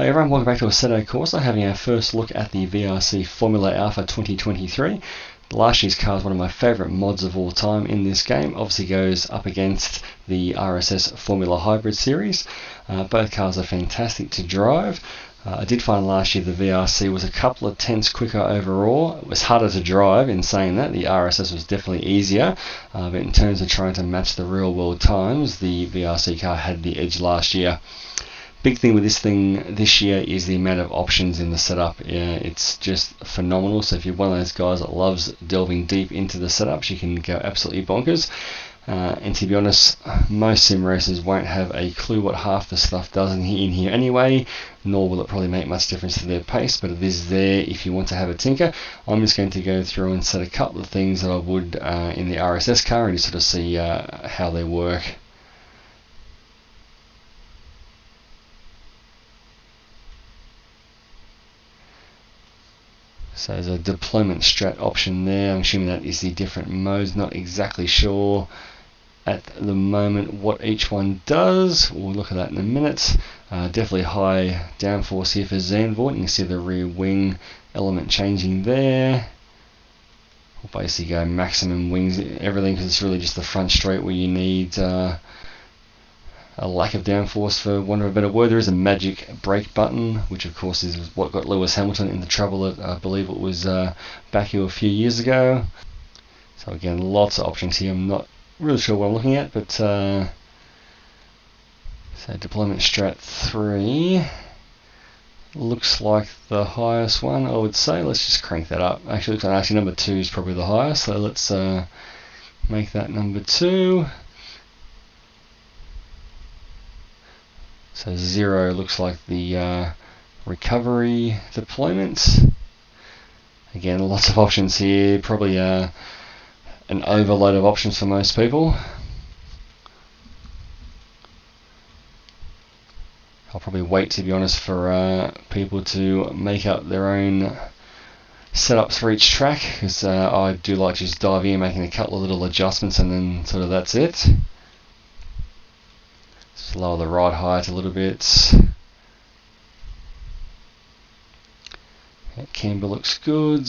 Hi everyone, welcome back to Assetto Corsa, having our first look at the VRC Formula Alpha 2023. Last year's car is one of my favourite mods of all time in this game. Obviously goes up against the RSS Formula Hybrid series. Both cars are fantastic to drive. I did find last year the VRC was a couple of tenths quicker overall. It was harder to drive. In saying that, the RSS was definitely easier, but in terms of trying to match the real world times, the VRC car had the edge last year. Big thing with this thing this year is the amount of options in the setup. It's just phenomenal. So if you're one of those guys that loves delving deep into the setups, you can go absolutely bonkers. And to be honest, most sim racers won't have a clue what half the stuff does in here anyway, nor will it probably make much difference to their pace, but it is there if you want to have a tinker. I'm just going to go through and set a couple of things that I would in the RSS car and just sort of see how they work. So there's a deployment strat option there. I'm assuming that is the different modes. Not exactly sure at the moment what each one does. We'll look at that in a minute. Definitely high downforce here for Zandvoort. You can see the rear wing element changing there. We'll basically go maximum wings, everything, because it's really just the front straight where you need a lack of downforce, for want of a better word. There is a magic brake button, which of course is what got Lewis Hamilton in the trouble at, I believe it was Baku a few years ago. So again, lots of options here. I'm not really sure what I'm looking at, but so deployment strat 3 looks like the highest one, I would say. Let's just crank that up. Actually, number 2 is probably the highest, so let's make that number 2. So 0 looks like the recovery deployment. Again, lots of options here, probably an overload of options for most people. I'll probably wait, to be honest, for people to make up their own setups for each track, because I do like to just dive in, making a couple of little adjustments, and then sort of that's it. Just lower the ride height a little bit. That camber looks good.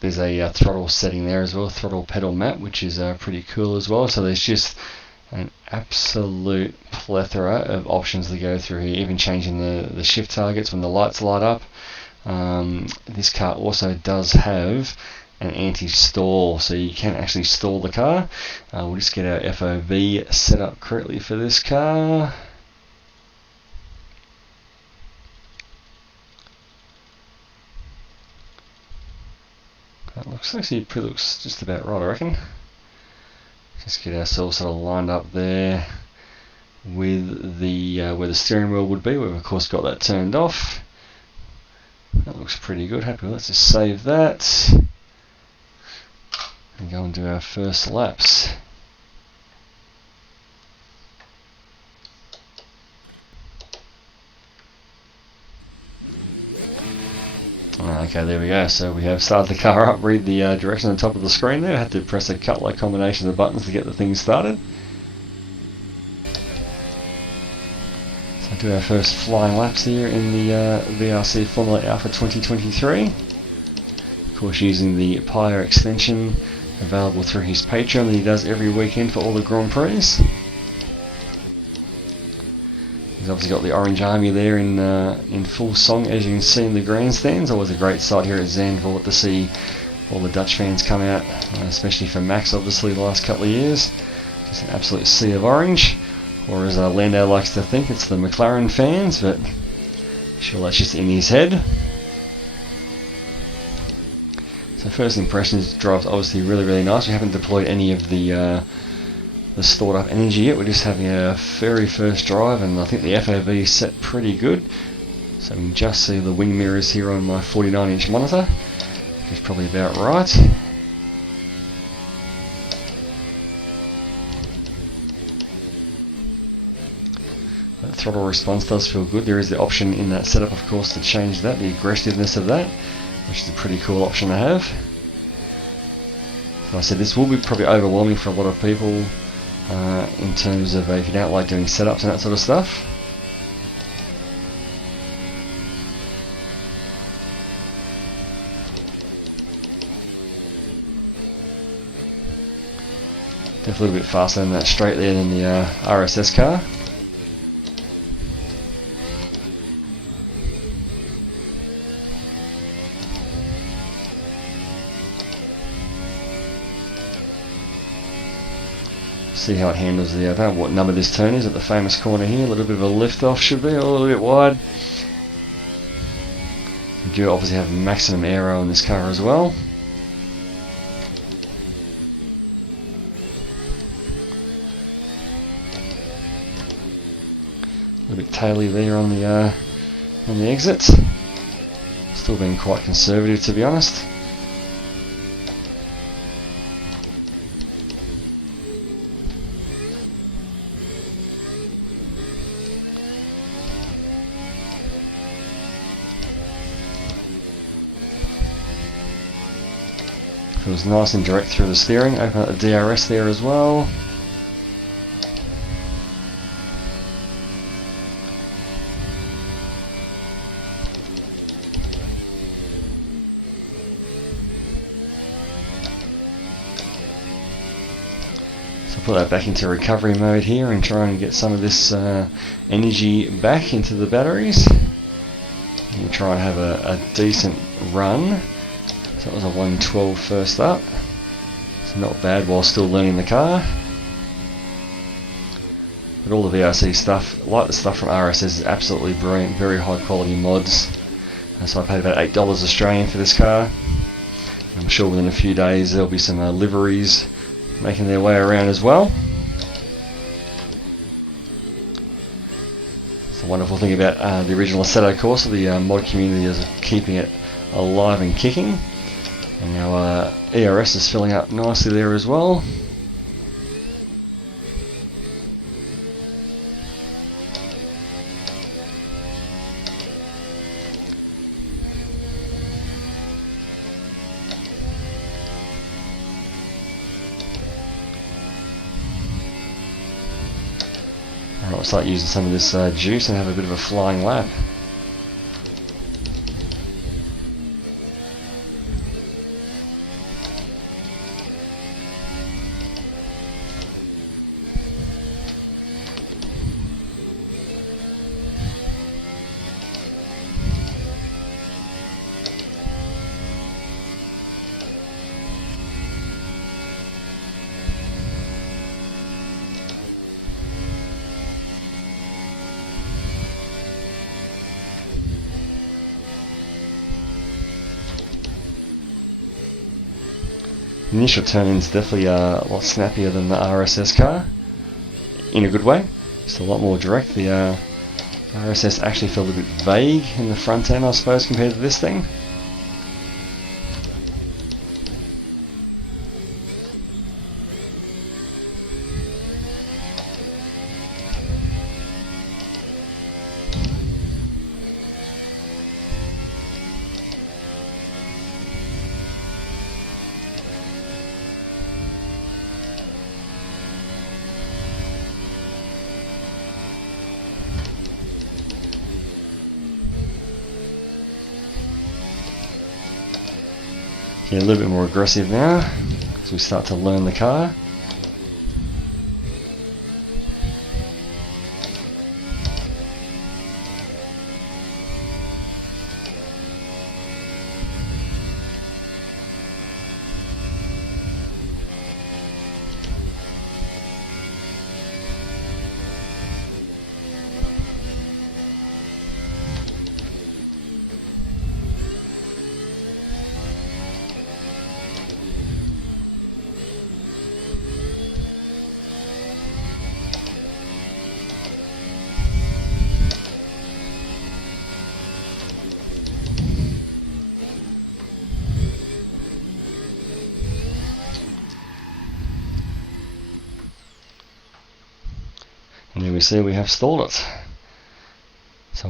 There's a throttle setting there as well, throttle pedal map, which is pretty cool as well. So there's just an absolute plethora of options to go through here, even changing the shift targets when the lights light up. This car also does have an anti-stall, so you can actually stall the car. We'll just get our FOV set up correctly for this car. That looks just about right, I reckon. Just get ourselves sort of lined up there with the where the steering wheel would be. We've of course got that turned off. That looks pretty good. Happy. Let's just save that and go and do our first laps. Okay, there we go. So we have started the car up. Read the direction on the top of the screen there. I had to press a couple of combinations of buttons to get the thing started. So do our first flying laps here in the VRC Formula Alpha 2023. Of course, using the Pyre extension available through his Patreon that he does every weekend for all the Grand Prix. He's obviously got the Orange Army there in full song, as you can see in the grandstands. Always a great sight here at Zandvoort to see all the Dutch fans come out, especially for Max, obviously, the last couple of years. Just an absolute sea of orange, or as Lando likes to think, it's the McLaren fans, but sure, that's just in his head. So first impressions, drive's obviously really, really nice. We haven't deployed any of the stored up energy yet. We're just having our very first drive, and I think the FOV is set pretty good. So we can just see the wing mirrors here on my 49-inch monitor, which is probably about right. That throttle response does feel good. There is the option in that setup, of course, to change that, the aggressiveness of that. which is a pretty cool option to have. So I said this will be probably overwhelming for a lot of people in terms of if you don't like doing setups and that sort of stuff. Definitely a little bit faster than that straight there than the RSS car. See how it handles the, I don't know what number this turn is at the famous corner here, a little bit of a lift off should be, a little bit wide. We do obviously have maximum aero in this car as well. A little bit taily there on the exits. Still being quite conservative, to be honest. Feels nice and direct through the steering. Open up the DRS there as well. So put that back into recovery mode here and try and get some of this energy back into the batteries. And try and have a decent run. So that was a 112 first up. So not bad while still learning the car. But all the VRC stuff, like the stuff from RSS, is absolutely brilliant, very high quality mods. So I paid about $8 Australian for this car. I'm sure within a few days there'll be some liveries making their way around as well. It's the wonderful thing about the original Assetto Corsa, the mod community is keeping it alive and kicking. And our ERS is filling up nicely there as well. Alright, we'll start using some of this juice and have a bit of a flying lap. The initial turn-in's definitely a lot snappier than the RSS car, in a good way. Just a lot more direct. The RSS actually felt a bit vague in the front end, I suppose, compared to this thing. Get a little bit more aggressive now as we start to learn the car. And there we see we have stalled it. So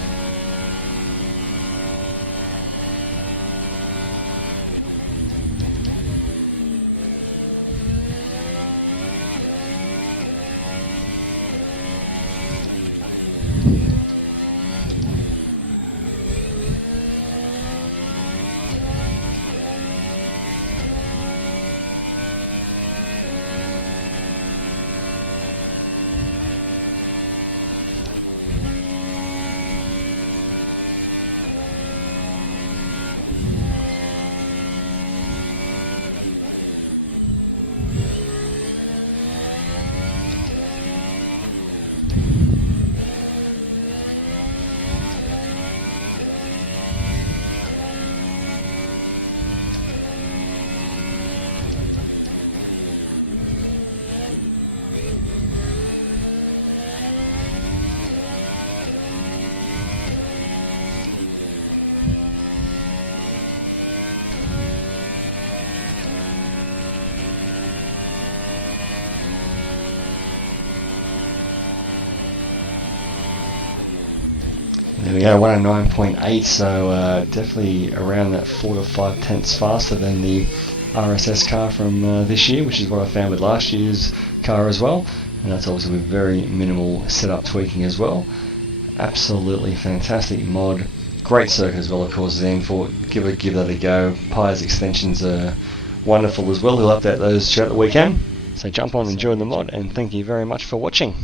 There we go, 109.8, so definitely around that 4 to 5 tenths faster than the RSS car from this year, which is what I found with last year's car as well. And that's obviously with very minimal setup tweaking as well. Absolutely fantastic mod. Great circuit as well, of course, Zandvoort. Give that a go. Pi's extensions are wonderful as well. He'll update those throughout the weekend. So jump on, enjoy the mod, and thank you very much for watching.